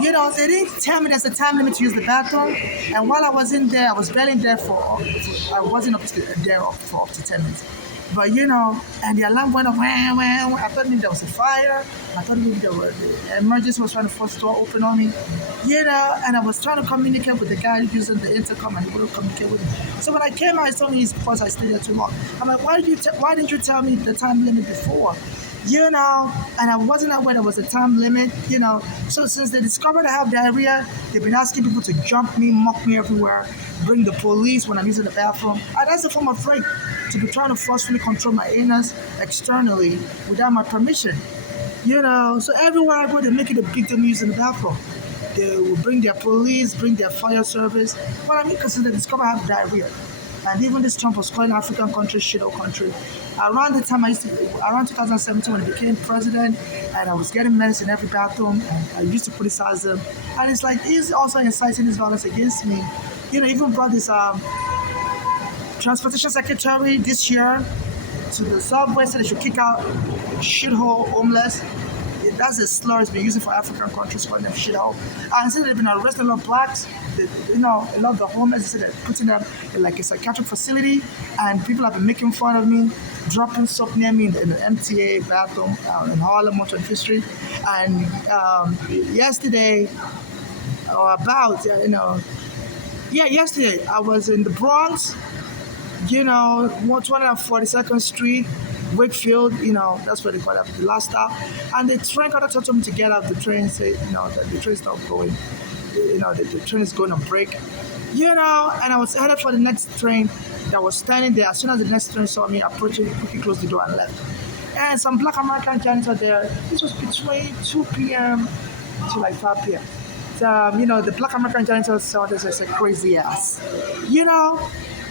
They didn't tell me there's a time limit to use the bathroom. And while I was in there, I was barely there I wasn't there for up to 10 minutes. But and the alarm went off. Wah, wah, wah. I thought maybe there was a fire. I thought maybe the emergency was trying to force the door open on me. And I was trying to communicate with the guy using the intercom, and he wouldn't communicate with me. So when I came out, he told me it's because I stayed there too long. I'm like, why didn't you tell me the time limit before? And I wasn't aware there was a time limit. So since they discovered I have diarrhea, they've been asking people to jump me, mock me everywhere, bring the police when I'm using the bathroom. And that's a form of rape, to be trying to forcefully control my anus externally without my permission. So everywhere I go, they make it a big deal using the bathroom. They will bring their police, bring their fire service. But I mean, because they discovered I have diarrhea. And even this Trump was calling African country shithole country. Around the time around 2017 when he became president, and I was getting medicine in every bathroom, and I used to criticize him. And it's like he's also inciting this violence against me. Even brought this transportation secretary this year to the subway, so they should kick out shithole homeless. That's a slur it's been using for African countries, calling them shithole. And since they've been arresting a lot of blacks, a lot of the homeless, they're putting them in like a psychiatric facility, and people have been making fun of me, dropping soap near me in the MTA bathroom in Harlem, on 25th Street. And yesterday, yesterday I was in the Bronx, 242nd Street, Wakefield, that's where they call it, the last stop. And the train conductor told me to get out of the train, say, that the train's not going, the train is going on break. And I was headed for the next train that was standing there. As soon as the next train saw me approaching, quickly closed the door and left. And some black American janitor there, this was between 2 p.m. to like 5 p.m. So, the black American janitor saw this as a crazy ass.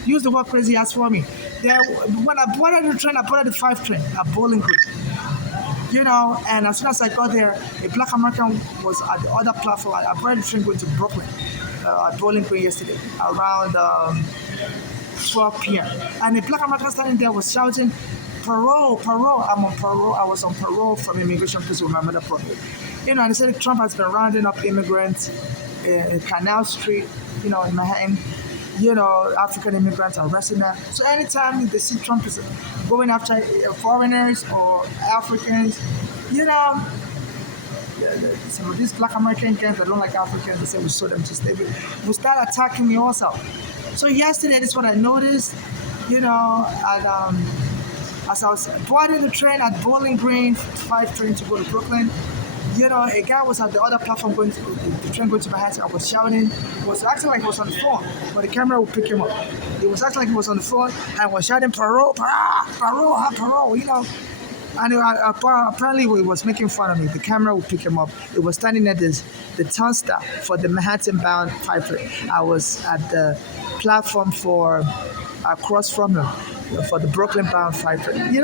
Use the word crazy ass for me. When I boarded the train, I boarded the 5 train at Bowling Green. And as soon as I got there, a black American was at the other platform. I boarded the train going to Brooklyn at Bowling Green yesterday around 12 p.m. And a black American standing there was shouting, parole, I'm on parole. I was on parole from immigration prison with my mother probably. And they said Trump has been rounding up immigrants in Canal Street, in Manhattan. African immigrants are arresting them. So anytime they see Trump is going after foreigners or Africans, some of these black American gangs that don't like Africans, they say we sold them to slavery, will start attacking me also. So yesterday, this is what I noticed, and as I was boarding the train at Bowling Green, 5 train to go to Brooklyn, a guy was at the other platform the train going to Manhattan. I was shouting. He was acting like he was on the phone, but the camera would pick him up. He was acting like he was on the phone and was shouting, parole, parole, And apparently he was making fun of me. The camera would pick him up. It was standing at the turnstile for the Manhattan-bound 5 train. I was at the platform across from him for the Brooklyn-bound 5 train, And then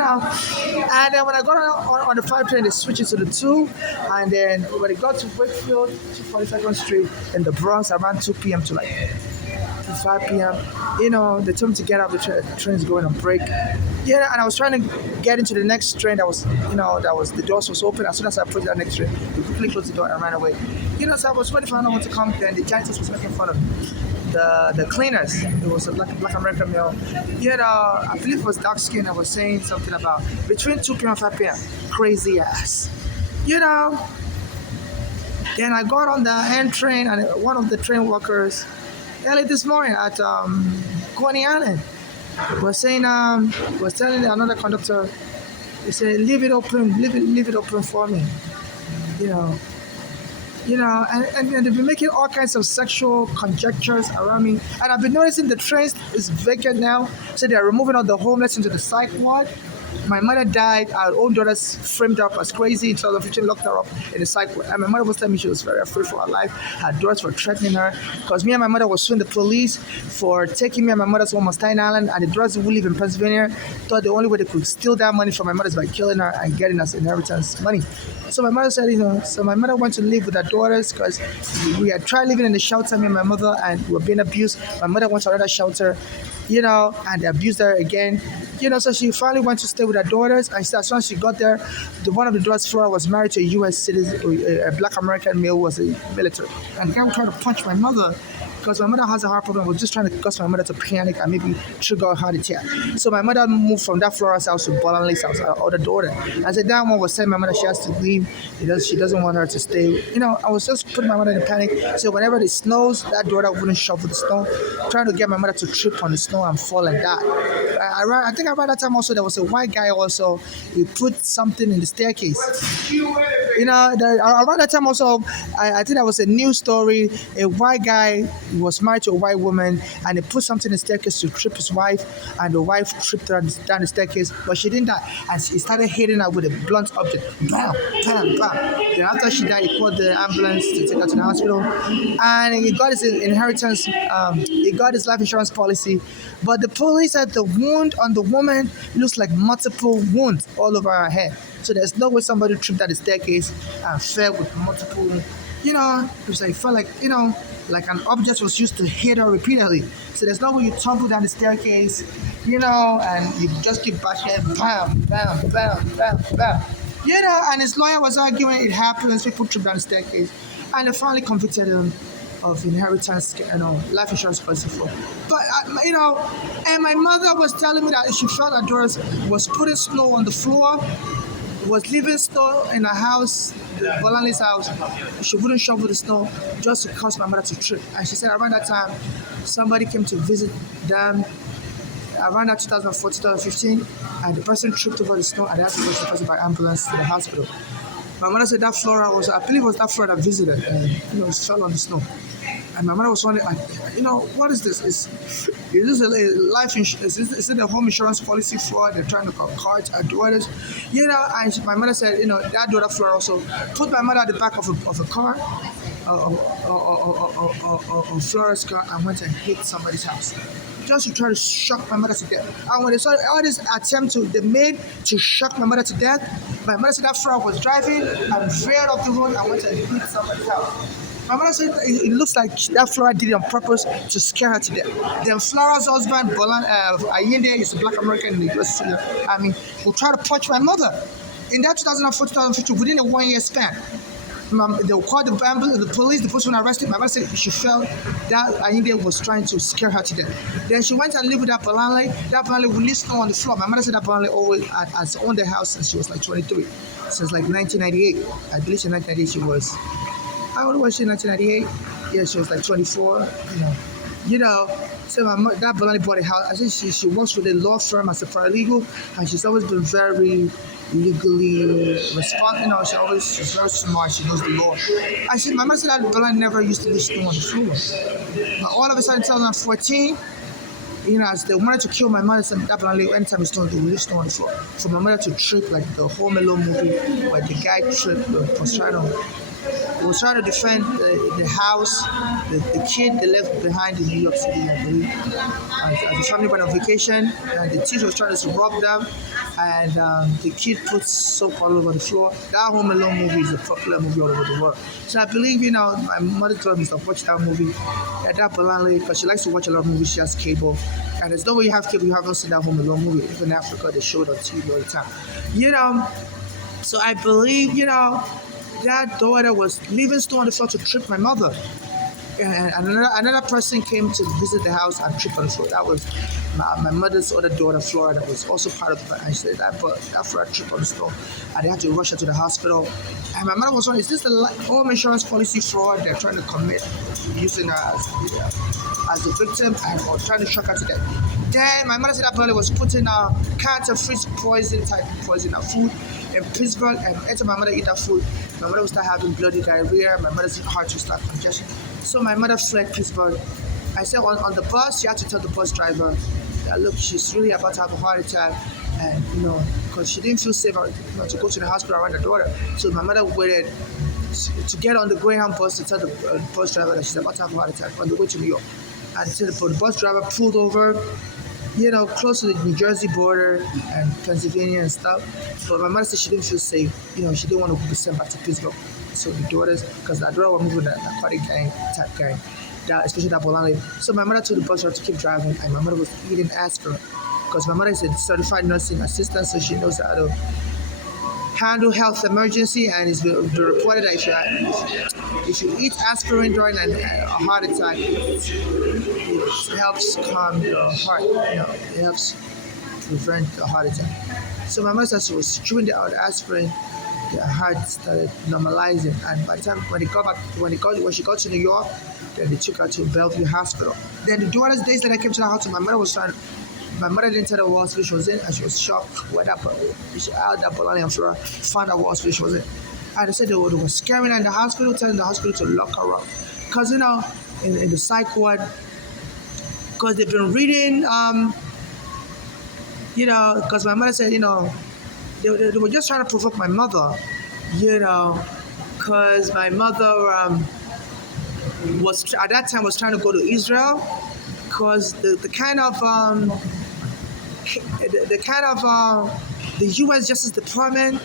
when I got on the 5 train, they switched it to the 2. And then when I got to Wakefield, 242nd Street in the Bronx, around 2 p.m. to 5 p.m., they told me to get out of the train. The train is going on break. And I was trying to get into the next train that was, the doors was open. As soon as I approached that next train, they quickly closed the door and ran away. So I was waiting for anyone to come, then the janitors was making fun of me. The cleaners, it was a black American male. I believe it was dark skin. I was saying something about between 2 p.m. and 5 p.m. Crazy ass. Then I got on the N train, and one of the train workers early this morning at Coney Island was saying, was telling another conductor, he said, leave it open for me. And they've been making all kinds of sexual conjectures around me. And I've been noticing the train is vacant now, so they're removing all the homeless into the psych ward. My mother died, our own daughter's framed up as crazy, so the kitchen locked her up in the psych ward. And my mother was telling me she was very afraid for her life. Her daughters were threatening her, because me and my mother were suing the police for taking me and my mother's home on Staten Island, and the daughters who live in Pennsylvania thought the only way they could steal that money from my mother is by killing her and getting us inheritance money. So my mother said, so my mother went to live with her daughters, because we had tried living in the shelter, me and my mother, and we were being abused. My mother went to another shelter and they abused her again. So she finally went to stay with her daughters, and as soon as she got there, one of the daughters, Flora, was married to a U.S. citizen, a black American male who was a military. And the guy tried to punch my mother because my mother has a heart problem. I was just trying to cause my mother to panic and maybe trigger a heart attack. So my mother moved from that Flora's house to Bolanle's house, our other daughter. I said that one was telling my mother she has to leave because she doesn't want her to stay. I was just putting my mother in a panic. So whenever it snows, that daughter wouldn't shovel the snow, trying to get my mother to trip on the snow and fall and die. I think around that time also there was a white guy also. He put something in the staircase. Around that time also, I think there was a news story. A white guy was married to a white woman, and he put something in the staircase to trip his wife, and the wife tripped her down the staircase, but she didn't die. And he started hitting her with a blunt object. Bam, bam, bam. Then after she died, he called the ambulance to take her to the hospital, and he got his inheritance. He got his life insurance policy, but the police said the wound on the woman looks like multiple wounds all over her head. So there's no way somebody tripped down the staircase and fell with multiple. It was like felt like an object was used to hit her repeatedly. So there's no way you tumble down the staircase, and you just keep bashing, bam, bam, bam, bam, bam. And his lawyer was arguing it happens, people trip down the staircase, and they finally convicted him of inheritance, life insurance policy for. But and my mother was telling me that she felt that Doris was putting snow on the floor, was leaving snow in her house, Bolanle's house. She wouldn't shovel the snow just to cause my mother to trip. And she said around that time, somebody came to visit them around that 2014, 2015, and the person tripped over the snow and they had to rush the person by ambulance to the hospital. My mother said that Flora was, I believe it was that Flora that visited, and fell on the snow. And my mother was wondering, what is this? Is this a life insurance? Is it a home insurance policy fraud? They're trying to cut our daughters, And my mother said, that daughter Flora also put my mother at the back of a car, or Flora's car, and went and hit somebody's house, just to try to shock my mother to death. And when they saw all this attempt they made to shock my mother to death, my mother said that Flora was driving and veered off the road and went and hit somebody's house. My mother said it looks like that Flora did it on purpose to scare her to death. Then Flora's husband, Allende, is a black American in the U.S. will try to punch my mother. In that 2014-2015, within a 1 year span, they will call the ambulance, the police, the person arrested. My mother said she felt that Allende was trying to scare her to death. Then she went and lived with that Bolanle. That Bolanle would leave snow on the floor. My mother said that Bolanle always has owned the house since she was like 23, since like 1998. I believe in 1998 she was. How old was she in 1998? Yeah, she was like 24. So that Bolanle bought a house. I think she works with a law firm as a paralegal, and she's always been very legally responsible. She's very smart. She knows the law. My mother said that Bolanle never used to leave snow on the floor. But all of a sudden, in 2014, as they wanted to kill my mother, that Bolanle, anytime it's snowed, they will leave snow on the floor. For my mother to trip like the Home Alone movie, where the guy tripped, was trying to defend the house, the kid they left behind in New York City, I believe. As the family went on vacation, and the teacher was trying to rob them, and the kid put soap all over the floor. That Home Alone movie is a popular movie all over the world. So I believe, my mother told me to watch that movie, that Bolanle, because she likes to watch a lot of movies. She has cable, and there's no way you have cable, you haven't seen that Home Alone movie. Even in Africa, they show it on TV all the time. So I believe, that daughter was leaving snow on the floor to trip my mother. And another person came to visit the house and tripped on the floor. That was my mother's other daughter, Flora, that was also part of it. And she said that Flora tripped on the floor, and they had to rush her to the hospital. And my mother was wondering, is this the home insurance policy fraud they're trying to commit, using her as a victim or trying to shock her to death? Then my mother said that Bolanle was putting counterfeit poison in food in Pittsburgh, and after my mother eat that food, my mother would start having bloody diarrhea. My mother's heart would start congestion. So my mother fled Pittsburgh. I said on the bus, she had to tell the bus driver that, look, she's really about to have a heart attack, and because she didn't feel safe to go to the hospital around her daughter. So my mother waited to get on the Greyhound bus to tell the bus driver that she's about to have a heart attack on the way to New York. And the bus driver pulled over, close to the New Jersey border and Pennsylvania and stuff. But my mother said she didn't feel safe. She didn't want to be sent back to Pittsburgh. So the daughters, because the daughter was moving with a narcotic gang, type gang. that, especially that Bolani. So my mother told the bus driver to keep driving, and my mother was eating aspirin because my mother is a certified nursing assistant, so she knows how to handle health emergency, and it's been reported that if you eat aspirin during a heart attack, it helps calm your heart. It helps prevent a heart attack. So my mother said she was chewing the aspirin, their heart started normalizing, and by the time when she got to New York, then they took her to Bellevue Hospital. Then the 2 other days that I came to the hospital, my mother didn't tell her what hospital she was in, and she was shocked when that Bolani, I'm sure, found out what hospital she was in. And they said they were scaring her in the hospital, telling the hospital to lock her up. Because, in the psych ward, because they've been reading, because my mother said, they were just trying to provoke my mother, because my mother was, at that time, was trying to go to Israel, because the U.S. Justice Department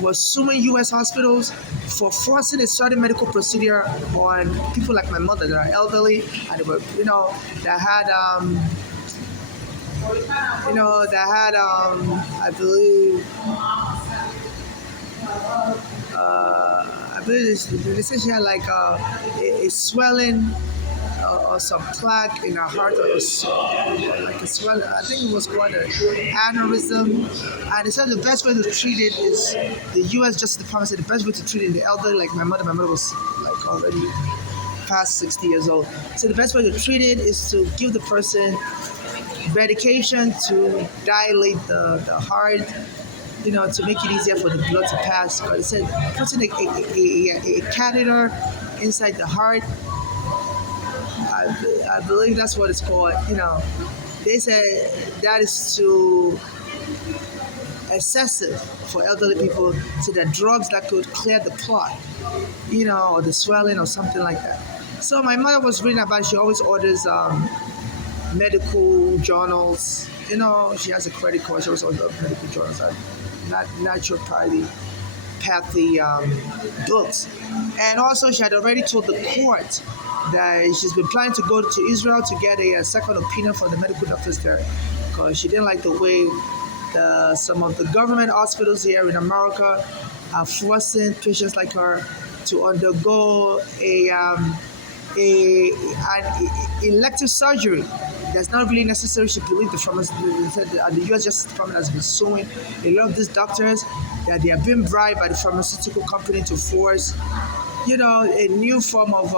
was suing U.S. hospitals for forcing a certain medical procedure on people like my mother that are elderly, and they were, that had, I believe, they said she had like a swelling or some plaque in her heart, or like a swelling. I think it was called an aneurysm. And they said the best way to treat it is, the U.S. Justice Department said the best way to treat it in the elderly, like my mother was like already past 60 years old. So the best way to treat it is to give the person medication to dilate the heart, to make it easier for the blood to pass. But they said putting a catheter inside the heart, I believe that's what it's called. They said that is too excessive for elderly people, so that drugs that could clear the clot, or the swelling or something like that. So my mother was reading about it. She always orders medical journals. She has a credit card. She always orders medical journals, not naturopathy books. And also, she had already told the court that she's been planning to go to Israel to get a second opinion from the medical doctors there, because she didn't like the way some of the government hospitals here in America are forcing patients like her to undergo an elective surgery that's not really necessary. She believed the U.S. Justice Department has been suing a lot of these doctors that they are being bribed by the pharmaceutical company to force, a new form of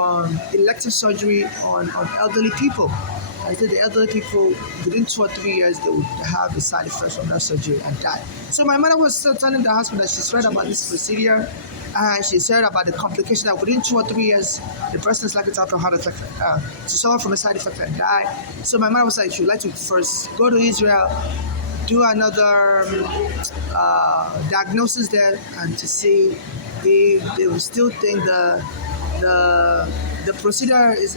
elective surgery on elderly people. I said the elderly people, within 2 or 3 years, they would have the side effects from that surgery and die. So my mother was still telling the hospital that she's read about this procedure, and she heard about the complication that within 2 or 3 years, the person is likely to have a heart attack, to suffer from a side effect and die. So my mother was like, she would like to first go to Israel, do another diagnosis there, and to see if they would still think the procedure is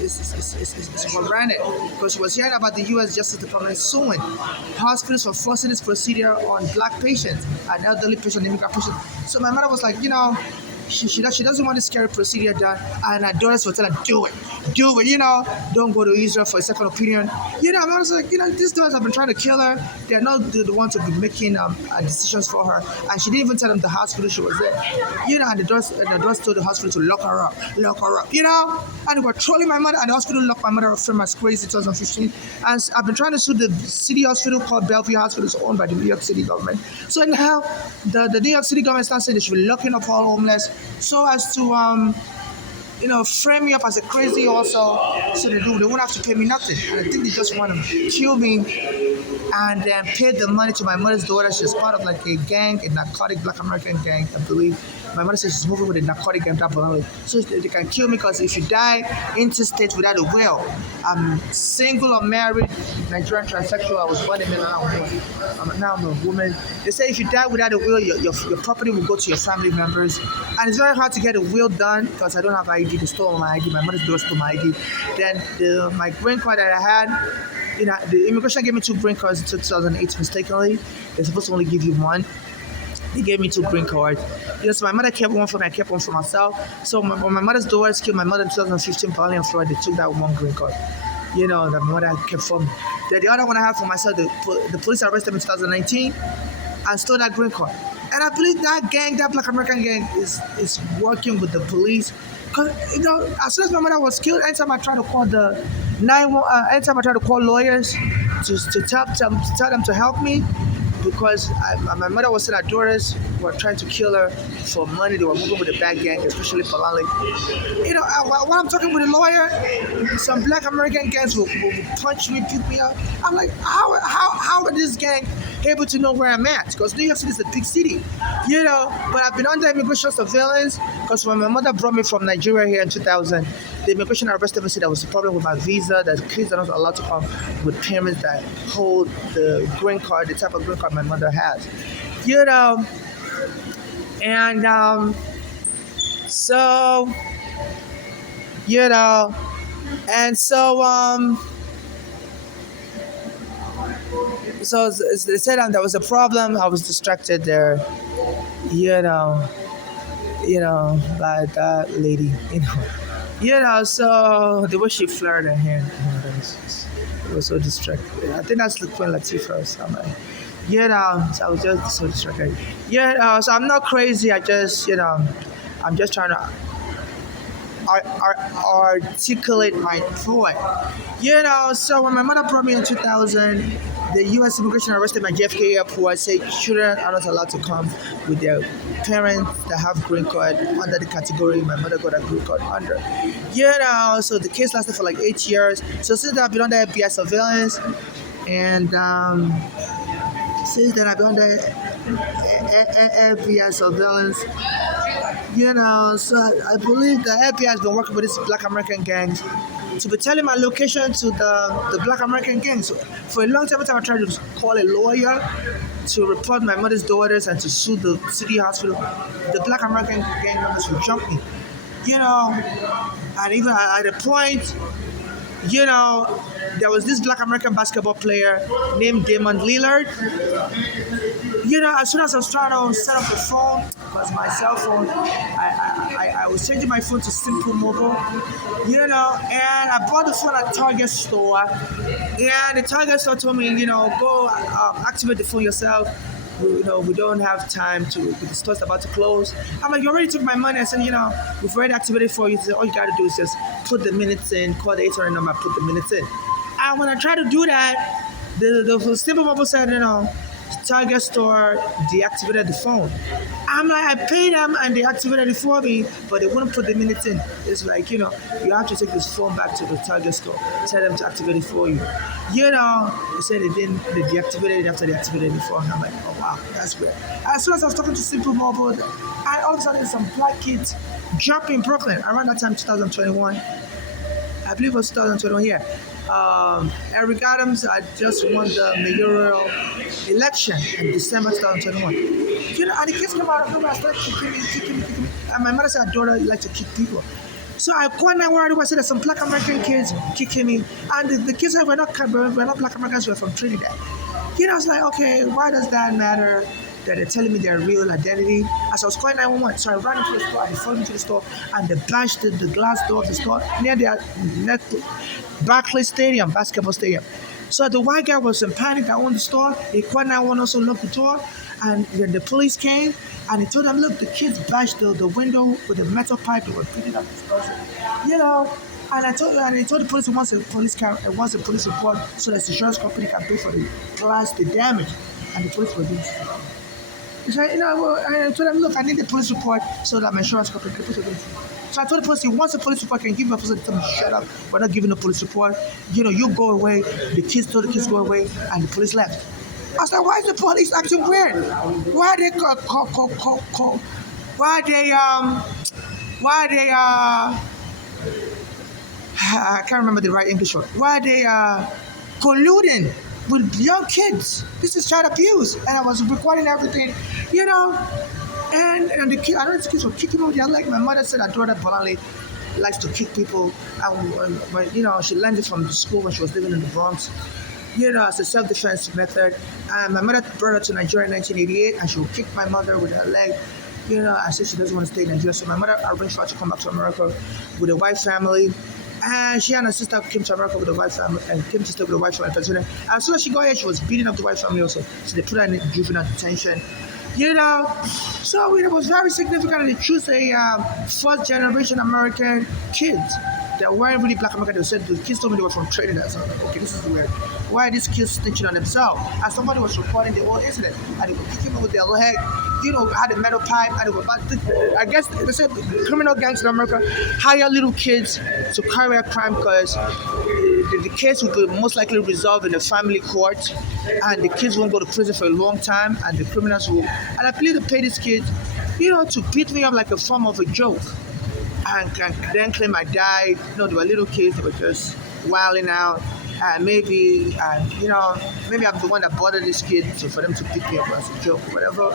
for granted, because she was hearing about the U.S. Justice Department suing hospitals for forcing this procedure on black patients and elderly patients, immigrant patients. So my mother was like, she doesn't want this scary procedure done, and her daughters will tell her, do it, don't go to Israel for a second opinion. I was like, these daughters have been trying to kill her. They're not the ones to be making decisions for her, and she didn't even tell them the hospital she was in. And the daughters told the hospital to lock her up, and they were trolling my mother, and the hospital locked my mother up from as crazy 2015. And I've been trying to sue the city hospital called Bellevue Hospital, is owned by the New York City government. So now the New York City government starts saying they should be locking up all homeless, so as to frame me up as a crazy also, so they won't have to pay me nothing. And I think they just want to kill me and then pay the money to my mother's daughter. She's part of like a gang, a narcotic Black American gang, I believe. My mother says she's moving with a narcotic gang, so they can kill me, because if you die interstate without a will, I'm single or married, Nigerian transsexual. I was born in now I'm a woman. They say if you die without a will, your property will go to your family members, and it's very hard to get a will done because I don't have ID. They stole my ID. My mother's daughter stole my ID. Then my green card that I had, the immigration gave me 2 green cards in 2008 mistakenly. They're supposed to only give you 1. They gave me two green cards. Yes, my mother kept one for me. I kept one for myself. So when my mother's daughters killed my mother in 2015 violently in Florida, they took that one green card. That my mother kept for me. Then the other one I have for myself, the police arrested me in 2019 and stole that green card. And I believe that gang, that Black American gang, is working with the police. Cause as soon as my mother was killed, anytime I try to call the 911, anytime I try to call lawyers to tell them to help me, because my mother was saying her daughters were trying to kill her for money. They were moving with the bad gang, especially Palali. While I'm talking with a lawyer, some Black American gangs will punch me, beat me up. I'm like, how are this gang able to know where I'm at? Because New York City is a big city, But I've been under immigration surveillance because when my mother brought me from Nigeria here in 2000, the immigration arrested me said there was a problem with my visa, that kids are not allowed to come with parents that hold the green card, the type of green card my mother has. And so, you know, and so they said there was a problem. I was distracted there, you know, by that lady, So the way she flirted here, it was so distracted. I think that's the Queen Latifah or something. So I was just so distracted. So I'm not crazy. I'm just trying to articulate my point. So when my mother brought me in 2000, the U.S. immigration arrested my JFK airport. Said children are not allowed to come with their parents that have green card under the category my mother got a green card under. So the case lasted for like 8 years. So since then I've been under FBI surveillance, and since then I've been under FBI surveillance. So I believe the FBI has been working with these Black American gangs to be telling my location to the Black American gangs. So for a long time, I tried to call a lawyer to report my mother's daughters and to sue the city hospital. The Black American gang members would jump me. And even at a point, there was this Black American basketball player named Damon Lillard. As soon as I was trying to set up the phone, because my cell phone, I was changing my phone to Simple Mobile, and I bought the phone at Target store, and the Target store told me, go activate the phone yourself. We don't have time the store's about to close. I'm like, you already took my money. I said, we've already activated for you. He said, all you got to do is just put the minutes in, call the 800 number, put the minutes in. And when I tried to do that, the Simple Mobile said, Target store deactivated the phone. I'm like, I paid them and they activated it for me, but they wouldn't put the minutes in. It's like, you have to take this phone back to the Target store, tell them to activate it for you. They said they deactivated it after they activated the phone. I'm like, oh wow, that's weird. As soon as I was talking to Simple Mobile, and all of a sudden some black kids jumped in Brooklyn around that time, 2021. I believe it was 2021, yeah. Eric Adams had just won the mayoral election in December 2021. And the kids came out of nowhere and started kicking me. And my mother said her daughter liked to kick people. So I called 911. I said there's some Black American kids kicking me. And the kids were not Black Americans, were from Trinidad. I was like, okay, why does that matter? That they're telling me their real identity. As I was calling 911, so I ran into the store, I followed into the store, and they bashed the glass door of the store near Barclays Stadium, basketball stadium. So the white guy was in panic. I owned the store. He called 911, also locked the door, and then the police came, and he told them, look, the kids bashed the window with a metal pipe. They were beating up this person. And he told the police he wants a police report so that the insurance company can pay for the damage, and the police were doing it. He said, I told him, look, I need the police report so that my insurance company can pay for it. So I told the police, once the police report can give me a police report, tell me, shut up, we're not giving a police report. You go away. The kids told the kids to go away, and the police left. I was like, why is the police acting weird? Why are they I can't remember the right English word. Why are they colluding with young kids? This is child abuse, and I was recording everything, And the kid, I don't know if the kids were kicking me. Like my mother said, her daughter Bonali likes to kick people. But she learned it from the school when she was living in the Bronx. as a self-defense method. And my mother brought her to Nigeria in 1988, and she would kick my mother with her leg. I said she doesn't want to stay in Nigeria. So my mother arranged for her to come back to America with a white family. And she and her sister came to America with a white family and came to stay with a white family in Pennsylvania. As soon as she got here, she was beating up the white family also. So they put her in juvenile detention. So it was very significant. They choose a first generation American kids that weren't really black American. They said the kids told me they were from Trinidad. So I was like, okay, this is weird. Why are these kids snitching on themselves? And somebody was reporting the whole incident, and they were kicking them with their little head, had a metal pipe, and they were about I guess they said criminal gangs in America hire little kids to carry out crime because the case will be most likely resolved in the family court, and the kids won't go to prison for a long time, and the criminals will. And I believe they pay these kids, to beat me up like a form of a joke, and then claim I died. They were little kids, they were just wilding out. Maybe I'm the one that bothered this kid for them to pick me up as a joke or whatever.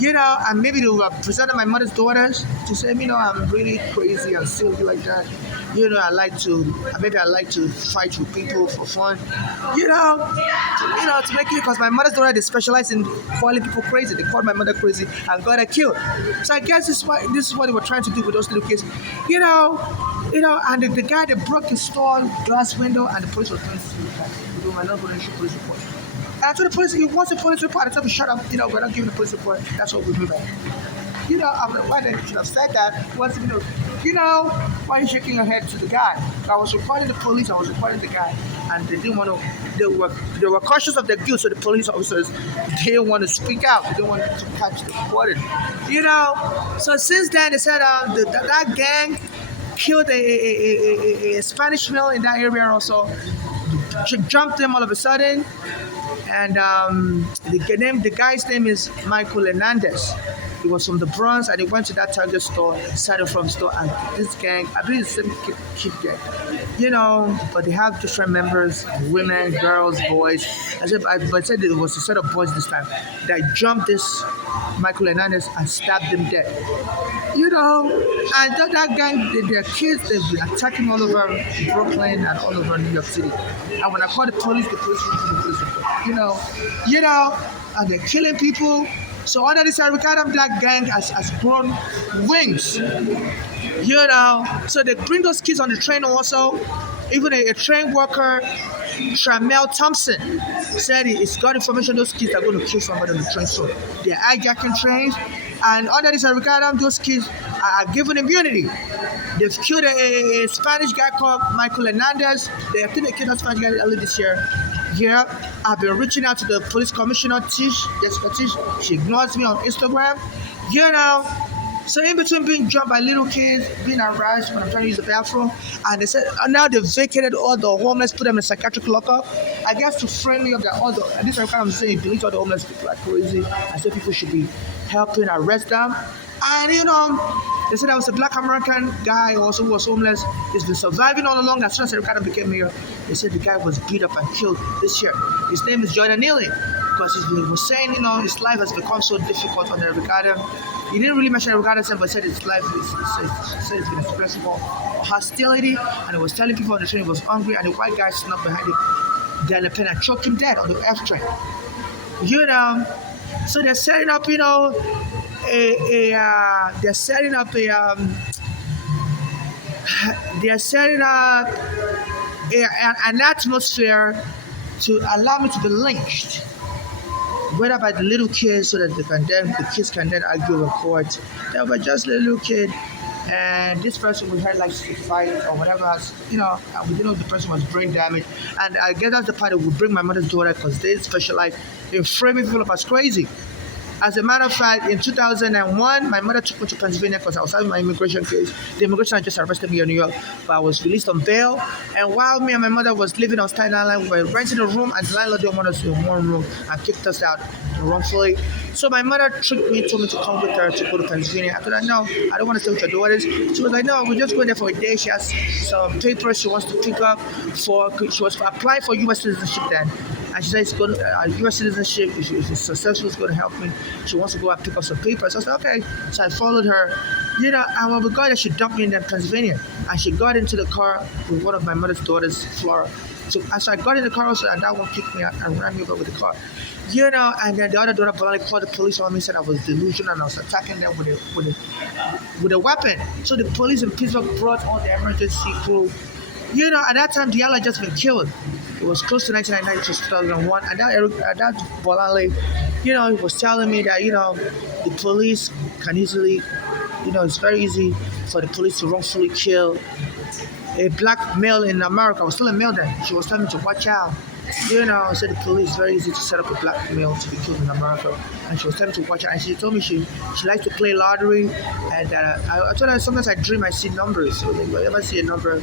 And maybe they were presenting my mother's daughters to say, I'm really crazy and silly like that. I like to fight with people for fun. To make it, because my mother's daughter, they specialize in calling people crazy. They called my mother crazy and got her killed. So I guess this is what they were trying to do with those little kids. And the guy that broke his store glass window, and the police was trying to sue the guy. I'm not going to issue police report. And I told the police, he wants a police report. I told him, shut up, we're not giving the police report. That's what we do back. I'm like, why didn't you have said that? Why are you shaking your head to the guy? I was reporting the police, I was reporting the guy, and they didn't want to, they were cautious of their guilt, so the police officers didn't want to speak out, they didn't want to catch the warden. So since then, they said that gang killed a Spanish male in that area also. She jumped him all of a sudden, and the guy's name is Michael Hernandez. He was from the Bronx, and he went to that Target store, started from the store, and this gang, I believe it's the same kid gang, but they have different members, women, girls, boys. But I said it was a set of boys this time that jumped this Michael Hernandez and stabbed him dead. And that gang, their kids, they've been attacking all over Brooklyn and all over New York City. And when I called the police went to the police report. And they're killing people. So under this Ricardo Black gang has grown wings. So they bring those kids on the train also. Even a train worker, Tramel Thompson, said he's got information those kids are going to kill somebody on the train. So they're hijacking trains. And under this Ricardo, those kids are given immunity. They've killed a Spanish guy called Michael Hernandez. They think they killed a Spanish guy earlier this year. I've been reaching out to the police commissioner, Jessica Tish. She ignores me on Instagram. So in between being jumped by little kids, being harassed when I'm trying to use the bathroom, and they said now they've vacated all the homeless, put them in a psychiatric lockup. I guess to frame me up that this is kind of saying, believe all the homeless people are crazy. I said people should be helping arrest them. And they said I was a black American guy also who was homeless. He's been surviving all along. As soon as Ricardo became mayor, they said the guy was beat up and killed this year. His name is Jordan Neely, because he was saying, his life has become so difficult under Ricardo. He didn't really mention Ricardo's name, but said his life it's been expressing hostility, and he was telling people on the train he was hungry, and the white guy snuck behind him, then the pen and choked him dead on the F train. So they're setting up, an atmosphere to allow me to be lynched, whether by the little kids, so that the kids can then argue in court. They were just a little kid, and this person we had like fight or whatever else, and we didn't know the person was brain damaged. And I guess that's the part that would bring my mother's daughter, because they specialize in framing people up as crazy. As a matter of fact, in 2001, my mother took me to Pennsylvania because I was having my immigration case. The immigration had just arrested me in New York, but I was released on bail. And while me and my mother was living on Staten Island, we were renting a room, and the landlord didn't want us in one room and kicked us out wrongfully. So my mother tricked me, told me to come with her to go to Pennsylvania. I told her, no, I don't want to stay with your daughters. She was like, no, we're just going there for a day. She has some papers she wants to pick up she was applying for U.S. citizenship then. And she said it's going to, U.S. citizenship, if it's successful, it's going to help me. She wants to go and pick up some papers. I said, okay. So I followed her And when we got there, she dumped me in Pennsylvania, and she got into the car with one of my mother's daughters, Flora. So as I got in the car, also, and that one kicked me out and ran me over with the car. And then the other daughter finally called the police on me, said I was delusional and I was attacking them with a weapon. So the police in Pittsburgh brought all the emergency crew. At that time, Diallo had just been killed. It was close to 1999 to 2001. And that Bolale, he was telling me that, the police can easily, it's very easy for the police to wrongfully kill a black male in America. I was still a male then. She was telling me to watch out. Said the police very easy to set up a black male to be killed in America. And she was telling me to watch out. And she told me she likes to play lottery. And I told her sometimes I dream I see numbers. So if I ever see a number,